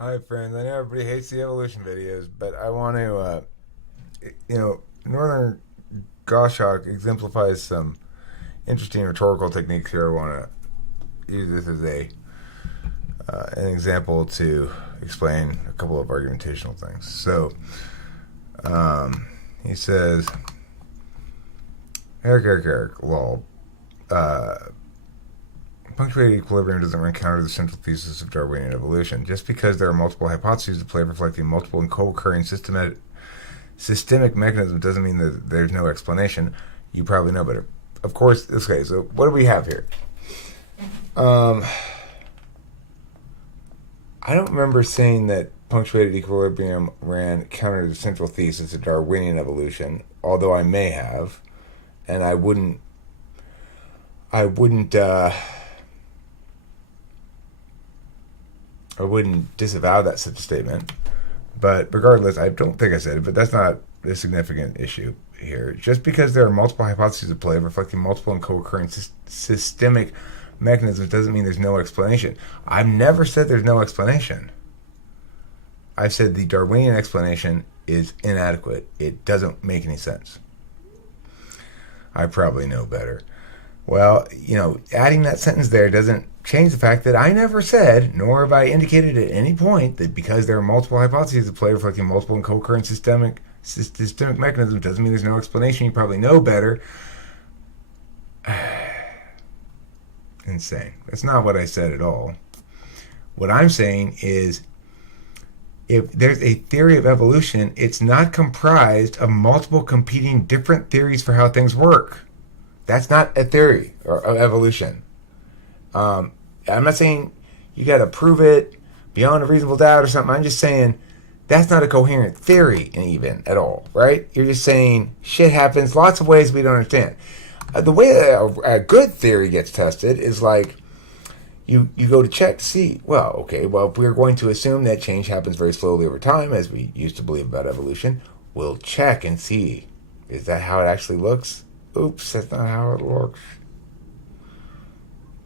Hi, friends. I know everybody hates the evolution videos, but I want to, Northern Goshawk exemplifies some interesting rhetorical techniques here. I want to use this as an example to explain a couple of argumentational things. So, he says, Eric, lol. Uh, Punctuated equilibrium doesn't run counter to the central thesis of Darwinian evolution. Just because there are multiple hypotheses at play reflecting multiple and co-occurring systemic mechanisms doesn't mean that there's no explanation. You probably know better. Of course, okay, so what do we have here? I don't remember saying that punctuated equilibrium ran counter to the central thesis of Darwinian evolution, although I may have, and I wouldn't, uh, I wouldn't disavow that such a statement. But regardless, I don't think I said it, but that's not a significant issue here. Just because there are multiple hypotheses at play reflecting multiple and co-occurring systemic mechanisms doesn't mean there's no explanation. I've never said there's no explanation. I've said the Darwinian explanation is inadequate. It doesn't make any sense. I probably know better. Well, adding that sentence there doesn't change the fact that I never said, nor have I indicated at any point, that because there are multiple hypotheses at play reflecting multiple and co-occurring systemic mechanisms doesn't mean there's no explanation. You probably know better. Insane. That's not what I said at all. What I'm saying is, if there's a theory of evolution, it's not comprised of multiple competing different theories for how things work. That's not a theory of evolution. I'm not saying you got to prove it beyond a reasonable doubt or something. I'm just saying that's not a coherent theory even at all, right? You're just saying shit happens lots of ways we don't understand. The way a good theory gets tested is like you go to check to see, if we're going to assume that change happens very slowly over time, as we used to believe about evolution, we'll check and see, is that how it actually looks? Oops, that's not how it looks.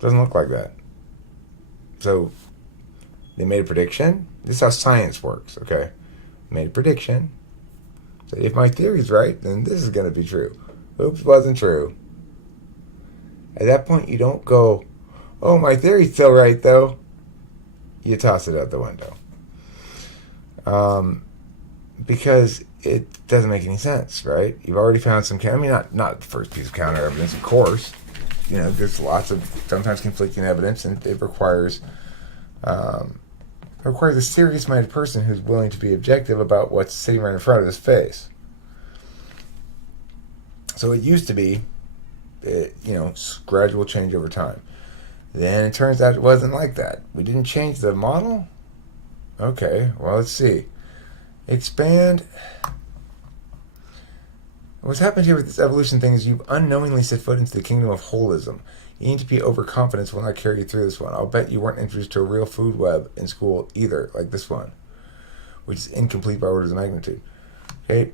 Doesn't look like that. So they made a prediction. This is how science works, okay? Made a prediction. So if my theory's right, then this is going to be true. Oops, wasn't true. At that point, you don't go, oh, my theory's still right, though. You toss it out the window. Because it doesn't make any sense, right? You've already found some, not the first piece of counter evidence, of course. There's lots of sometimes conflicting evidence, and it requires a serious-minded person who's willing to be objective about what's sitting right in front of his face. So it used to be, gradual change over time. Then it turns out it wasn't like that. We didn't change the model? Okay, well, let's see. Expand. What's happened here with this evolution thing is you've unknowingly set foot into the kingdom of holism. You need to be overconfidence will not carry you through this one. I'll bet you weren't introduced to a real food web in school either, like this one, which is incomplete by orders of magnitude. Okay?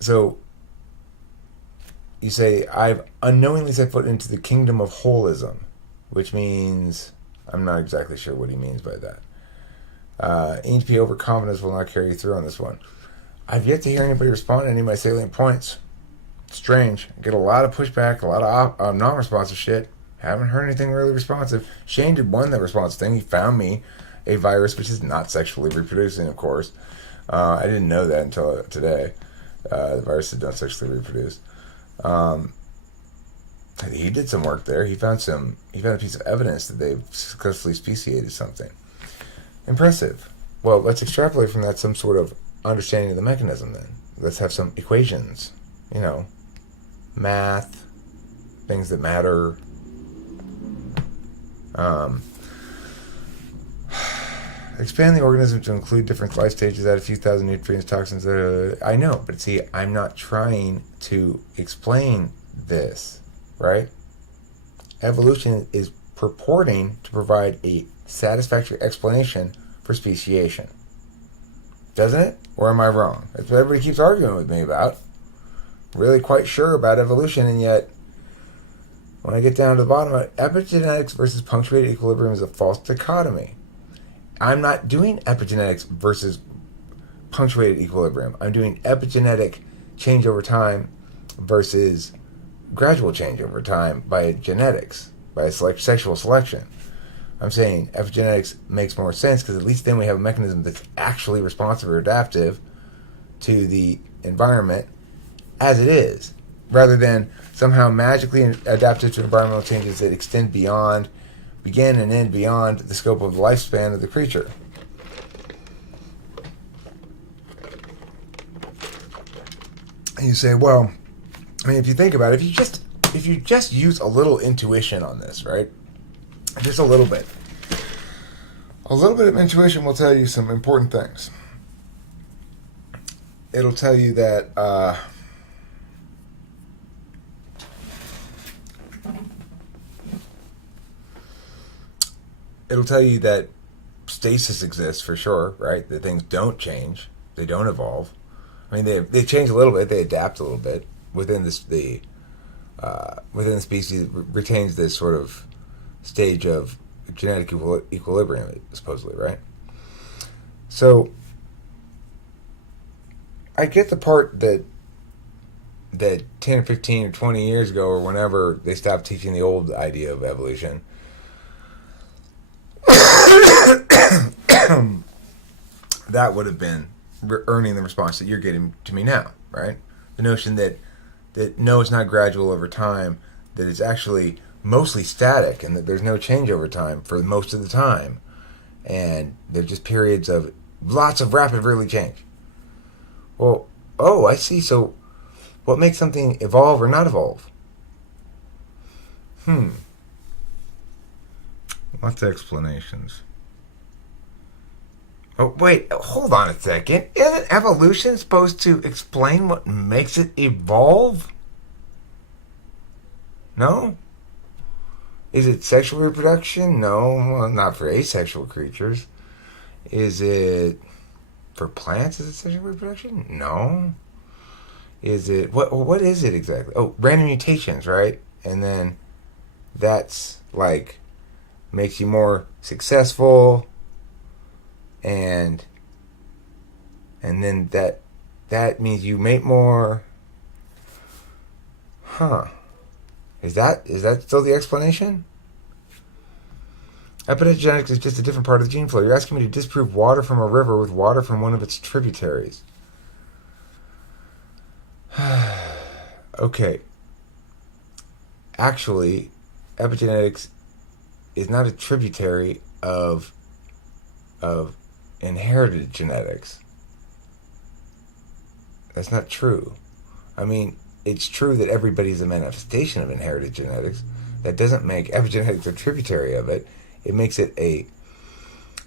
So, you say, I've unknowingly set foot into the kingdom of holism, which means, I'm not exactly sure what he means by that. You need to be overconfidence will not carry you through on this one. I've yet to hear anybody respond to any of my salient points. Strange. I get a lot of pushback, a lot of non-responsive shit. Haven't heard anything really responsive. Shane did one that responsive thing. He found me a virus which is not sexually reproducing, of course. I didn't know that until today. The virus is not sexually reproduced. He did some work there. He found a piece of evidence that they've successfully speciated something. Impressive. Well, let's extrapolate from that some sort of understanding of the mechanism then. Let's have some equations. Math, things that matter. Expand the organism to include different life stages, add a few thousand nutrients, toxins. I know, but see, I'm not trying to explain this, right? Evolution is purporting to provide a satisfactory explanation for speciation. Doesn't it? Or am I wrong? That's what everybody keeps arguing with me about. Really quite sure about evolution, and yet when I get down to the bottom of it, epigenetics versus punctuated equilibrium is a false dichotomy. I'm not doing epigenetics versus punctuated equilibrium. I'm doing epigenetic change over time versus gradual change over time by genetics, by sexual selection. I'm saying epigenetics makes more sense because at least then we have a mechanism that's actually responsive or adaptive to the environment as it is, rather than somehow magically adaptive to environmental changes that begin and end beyond the scope of the lifespan of the creature. And you say, well, I mean, if you think about it, if you just use a little intuition on this, right? Just a little bit. A little bit of intuition will tell you some important things. It'll tell you that stasis exists for sure, right? That things don't change, they don't evolve. I mean, they change a little bit, they adapt a little bit within the species. Retains this sort of stage of genetic equilibrium, supposedly, right? So I get the part that 10 or 15 or 20 years ago, or whenever they stopped teaching the old idea of evolution, that would have been earning the response that you're getting to me now, right? The notion that no, it's not gradual over time, that it's actually mostly static, and that there's no change over time for most of the time, and there's just periods of lots of rapid early change. Well, oh, I see. So what makes something evolve or not evolve? Lots of explanations. Oh, wait, hold on a second. Isn't evolution supposed to explain what makes it evolve? No? Is it sexual reproduction? No, well, not for asexual creatures. Is it for plants? Is it sexual reproduction? No. Is it what is it exactly? Oh, random mutations, right? And then that's like makes you more successful, and then that means you mate more. Huh. Is that still the explanation? Epigenetics is just a different part of the gene flow. You're asking me to disprove water from a river with water from one of its tributaries. Okay. Actually, epigenetics is not a tributary of inherited genetics. That's not true. I mean, it's true that everybody's a manifestation of inherited genetics. That doesn't make epigenetics a tributary of it. It makes it a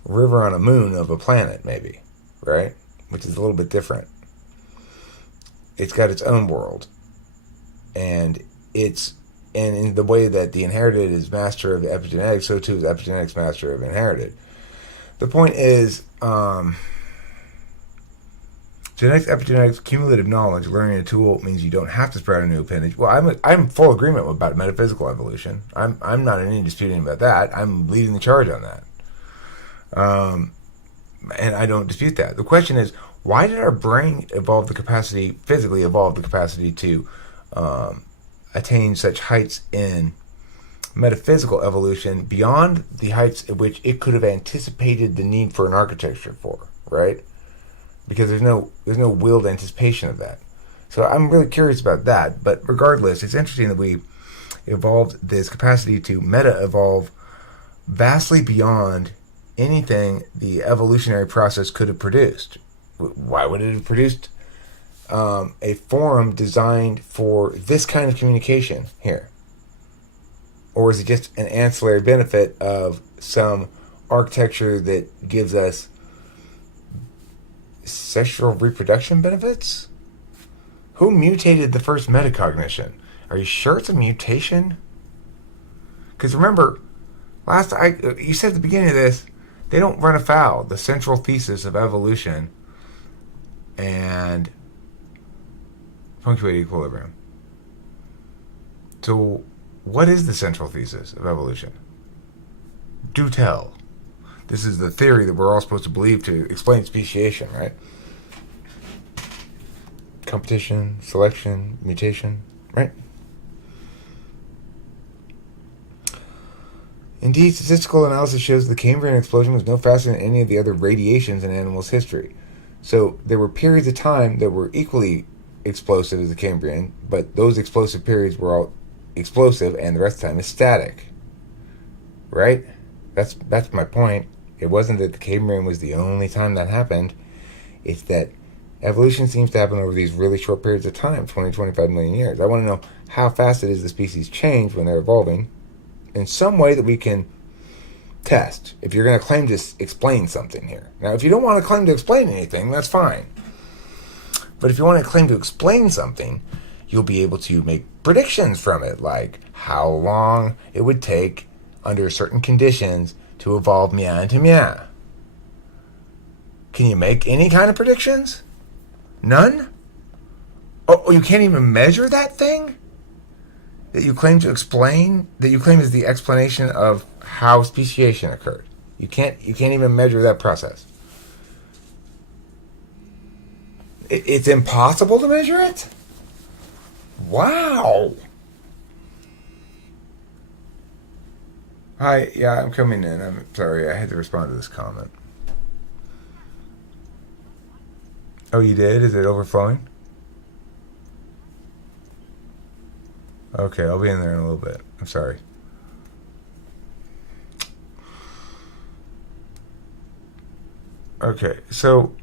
river on a moon of a planet, maybe, right? Which is a little bit different. It's got its own world. And in the way that the inherited is master of epigenetics, so too is epigenetics master of inherited. The point is, genetics, epigenetics, cumulative knowledge, learning a tool means you don't have to spread a new appendage. Well, I'm in full agreement about metaphysical evolution. I'm not in any disputing about that. I'm leading the charge on that. And I don't dispute that. The question is, why did our brain physically evolve the capacity to attain such heights in metaphysical evolution beyond the heights at which it could have anticipated the need for an architecture for, right? Because there's no willed anticipation of that. So I'm really curious about that. But regardless, it's interesting that we evolved this capacity to meta-evolve vastly beyond anything the evolutionary process could have produced. Why would it have produced a forum designed for this kind of communication here? Or is it just an ancillary benefit of some architecture that gives us sexual reproduction benefits? Who mutated the first metacognition? Are you sure it's a mutation? Because remember, you said at the beginning of this, they don't run afoul the central thesis of evolution and punctuated equilibrium. So what is the central thesis of evolution? Do tell. This is the theory that we're all supposed to believe to explain speciation, right? Competition, selection, mutation, right? Indeed, statistical analysis shows the Cambrian explosion was no faster than any of the other radiations in animals' history. So there were periods of time that were equally explosive as the Cambrian, but those explosive periods were all explosive and the rest of the time is static. Right? That's my point. It wasn't that the Cambrian was the only time that happened. It's that evolution seems to happen over these really short periods of time, 20, 25 million years. I want to know how fast it is the species change when they're evolving in some way that we can test. If you're going to claim to explain something here. Now, if you don't want to claim to explain anything, that's fine. But if you want to claim to explain something, you'll be able to make predictions from it, like how long it would take under certain conditions to evolve meow into meow. Can you make any kind of predictions? None? Oh, you can't even measure that thing that you claim to explain, that you claim is the explanation of how speciation occurred. You can't even measure that process. It's impossible to measure it? Wow. Hi, yeah, I'm coming in. I'm sorry, I had to respond to this comment. Oh, you did? Is it overflowing? Okay, I'll be in there in a little bit. I'm sorry. Okay, so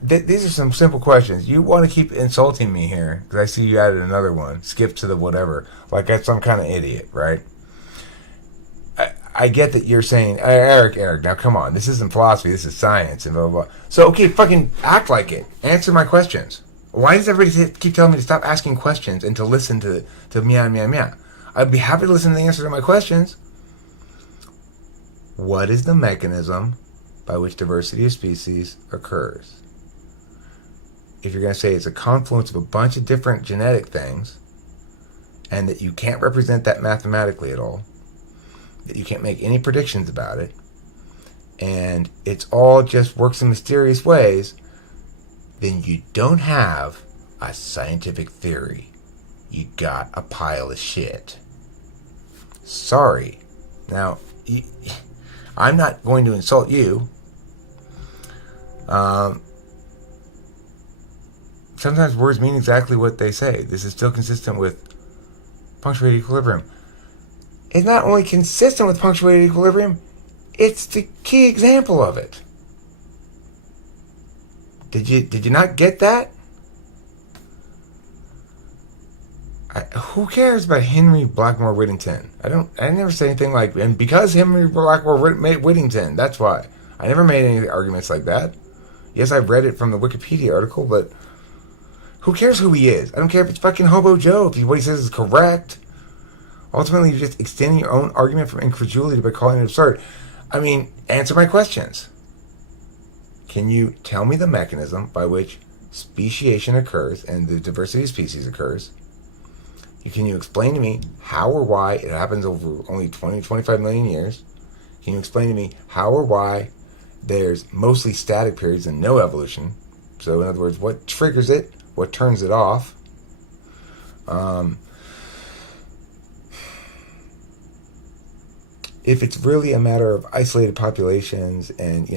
these are some simple questions. You want to keep insulting me here because I see you added another one. Skip to the whatever, like I'm some kind of idiot, right? I get that you're saying, Eric, now come on. This isn't philosophy. This is science and blah, blah, blah. So, okay, fucking act like it. Answer my questions. Why does everybody keep telling me to stop asking questions and to listen to meow, meow, meow? I'd be happy to listen to the answer to my questions. What is the mechanism by which diversity of species occurs? If you're going to say it's a confluence of a bunch of different genetic things and that you can't represent that mathematically at all, that you can't make any predictions about it, and it's all just works in mysterious ways, then you don't have a scientific theory. You got a pile of shit. Sorry. Now, I'm not going to insult you. Sometimes words mean exactly what they say. This is still consistent with punctuated equilibrium. It's not only consistent with punctuated equilibrium, it's the key example of it. Did you not get that? Who cares about Henry Blackmore Whittington? I never say anything like, and because Henry Blackmore Whittington, that's why. I never made any arguments like that. Yes, I read it from the Wikipedia article, but who cares who he is? I don't care if it's fucking Hobo Joe, if what he says is correct. Ultimately, you're just extending your own argument from incredulity by calling it absurd. I mean, answer my questions. Can you tell me the mechanism by which speciation occurs and the diversity of species occurs? Can you explain to me how or why it happens over only 20, 25 million years? Can you explain to me how or why there's mostly static periods and no evolution? So, in other words, what triggers it? What turns it off? If it's really a matter of isolated populations, and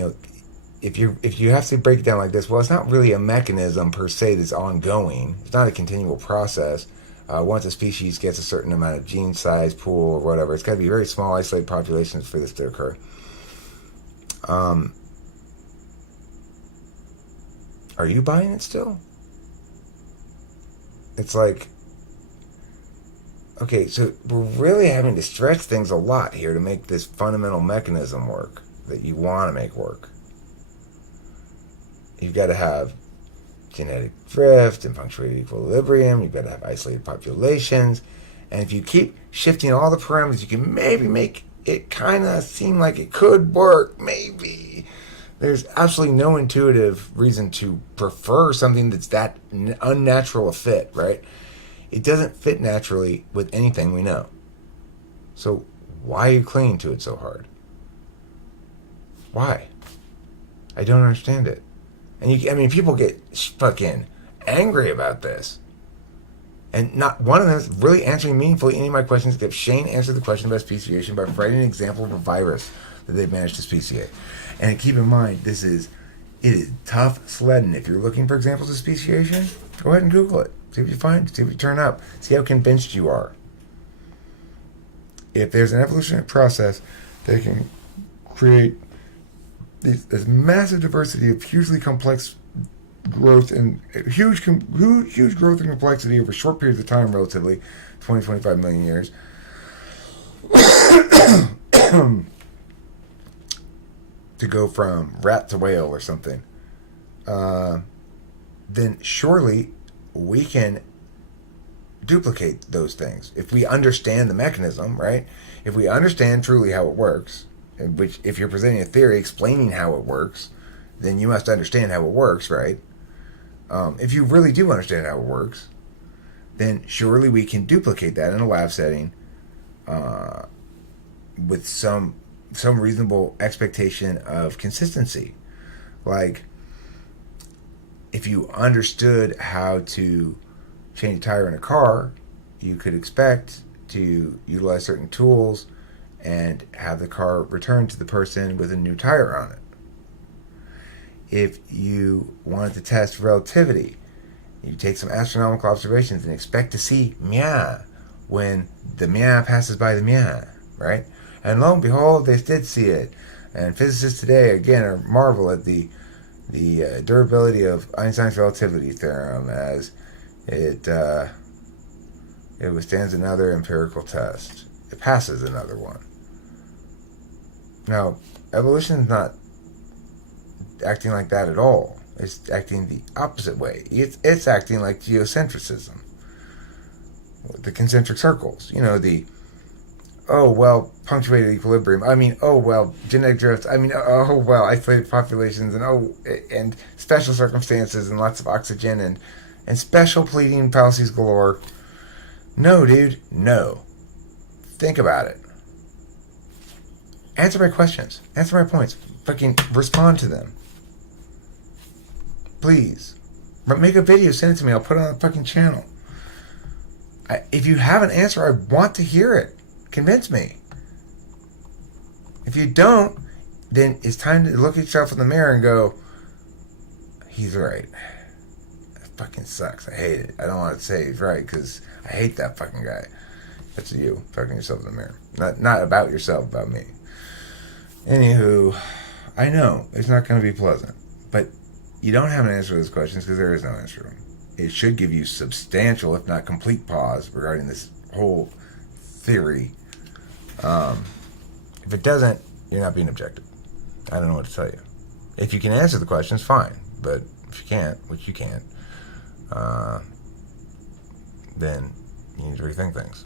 if you have to break it down like this, well, it's not really a mechanism per se that's ongoing. It's not a continual process. Once a species gets a certain amount of gene size pool or whatever, it's got to be very small, isolated populations for this to occur. Are you buying it still? It's like, okay, so we're really having to stretch things a lot here to make this fundamental mechanism work that you want to make work. You've got to have genetic drift and punctuated equilibrium. You've got to have isolated populations. And if you keep shifting all the parameters, you can maybe make it kind of seem like it could work, maybe. There's absolutely no intuitive reason to prefer something that's that unnatural a fit, right? It doesn't fit naturally with anything we know. So why are you clinging to it so hard? Why? I don't understand it. And people get fucking angry about this. And not one of them is really answering meaningfully any of my questions, except Shane answered the question about speciation by providing an example of a virus that they've managed to speciate. And keep in mind, it is tough sledding. If you're looking for examples of speciation, go ahead and Google it. See what you find. See what you turn up. See how convinced you are. If there's an evolutionary process that can create this massive diversity of hugely complex growth and huge growth and complexity over short periods of time, relatively 20-25 million years, to go from rat to whale or something, then surely we can duplicate those things if we understand the mechanism, right? If we understand truly how it works, which if you're presenting a theory explaining how it works, then you must understand how it works, right? If you really do understand how it works, then surely we can duplicate that in a lab setting with some reasonable expectation of consistency. Like, if you understood how to change a tire in a car, you could expect to utilize certain tools and have the car returned to the person with a new tire on it. If you wanted to test relativity, you take some astronomical observations and expect to see meow when the meow passes by the meow, right? And lo and behold, they did see it. And physicists today, again, are marvel at the durability of Einstein's relativity theorem as it withstands another empirical test. It passes another one. Now, evolution is not acting like that at all. It's acting the opposite way. It's acting like geocentrism. The concentric circles. Punctuated equilibrium. Genetic drift. Isolated populations and special circumstances and lots of oxygen and special pleading fallacies galore. No, dude. No. Think about it. Answer my questions. Answer my points. Fucking respond to them. Please. Make a video. Send it to me. I'll put it on the fucking channel. If you have an answer, I want to hear it. Convince me. If you don't, then it's time to look at yourself in the mirror and go, he's right. That fucking sucks. I hate it. I don't want to say he's right because I hate that fucking guy. That's you, talking to yourself in the mirror. Not about yourself, about me. Anywho, I know it's not going to be pleasant, but you don't have an answer to those questions because there is no answer to them. It should give you substantial, if not complete, pause regarding this whole theory. If it doesn't, you're not being objective. I don't know what to tell you. If you can answer the questions, fine. But if you can't, which you can't, then you need to rethink things.